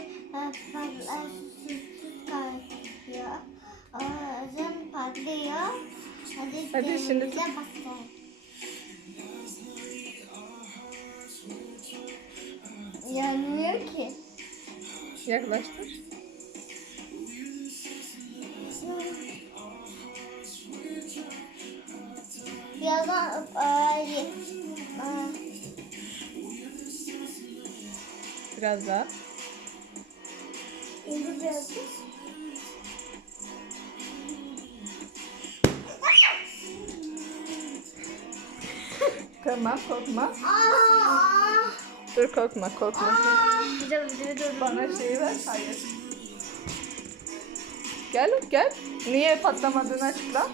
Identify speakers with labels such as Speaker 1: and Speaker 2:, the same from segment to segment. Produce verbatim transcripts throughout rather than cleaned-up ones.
Speaker 1: patlar, susuz kalıyor. Ağzın patlıyor. Hadi,
Speaker 2: Hadi şimdi tut.
Speaker 1: başla. Yanmıyor ki.
Speaker 2: Yaklaştır.
Speaker 1: Birazdan ay, ay,
Speaker 2: Biraz daha.
Speaker 1: indir biraz.
Speaker 2: Tamam, korkma.
Speaker 1: Aa!
Speaker 2: Dur, korkma, korkma.
Speaker 1: Güzel güzel dur.
Speaker 2: Bana şeyi ver. Hayır. Gel, gel. Niye patlamadığını açıkla.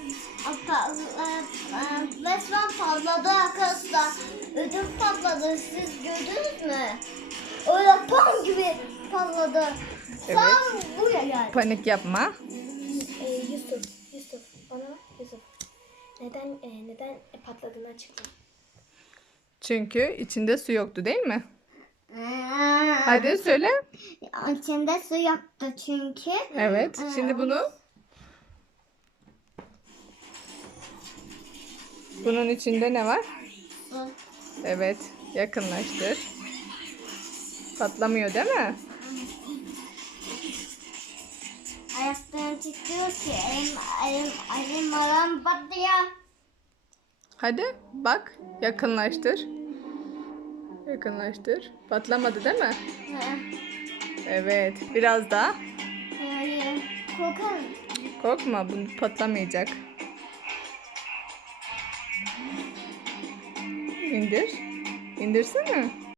Speaker 1: Resmen patladı arkadaşlar. Ödüm patladı. Siz gördünüz mü? Öyle pam gibi patladı.
Speaker 2: Evet.
Speaker 1: Tam buraya geldi.
Speaker 2: Panik yapma.
Speaker 3: Ee, Yusuf, Yusuf, bana bak Yusuf. Neden e, neden patladığını açıkla.
Speaker 2: Çünkü içinde su yoktu, değil mi?
Speaker 1: Aa,
Speaker 2: Hadi söyle.
Speaker 1: İçinde su yoktu çünkü.
Speaker 2: Evet. Şimdi bunu bunun içinde ne var?
Speaker 1: Su.
Speaker 2: Evet. Yakınlaştır. Patlamıyor, değil mi?
Speaker 1: Ayaklarım titriyor ki elim, elim, elim ayağım patlıyor.
Speaker 2: Hadi bak. Yakınlaştır. Yakınlaştır. Patlamadı, değil mi? Evet. Biraz daha.
Speaker 1: Hayır. Korkarım.
Speaker 2: Korkma. Bu patlamayacak. İndir. İndirsene.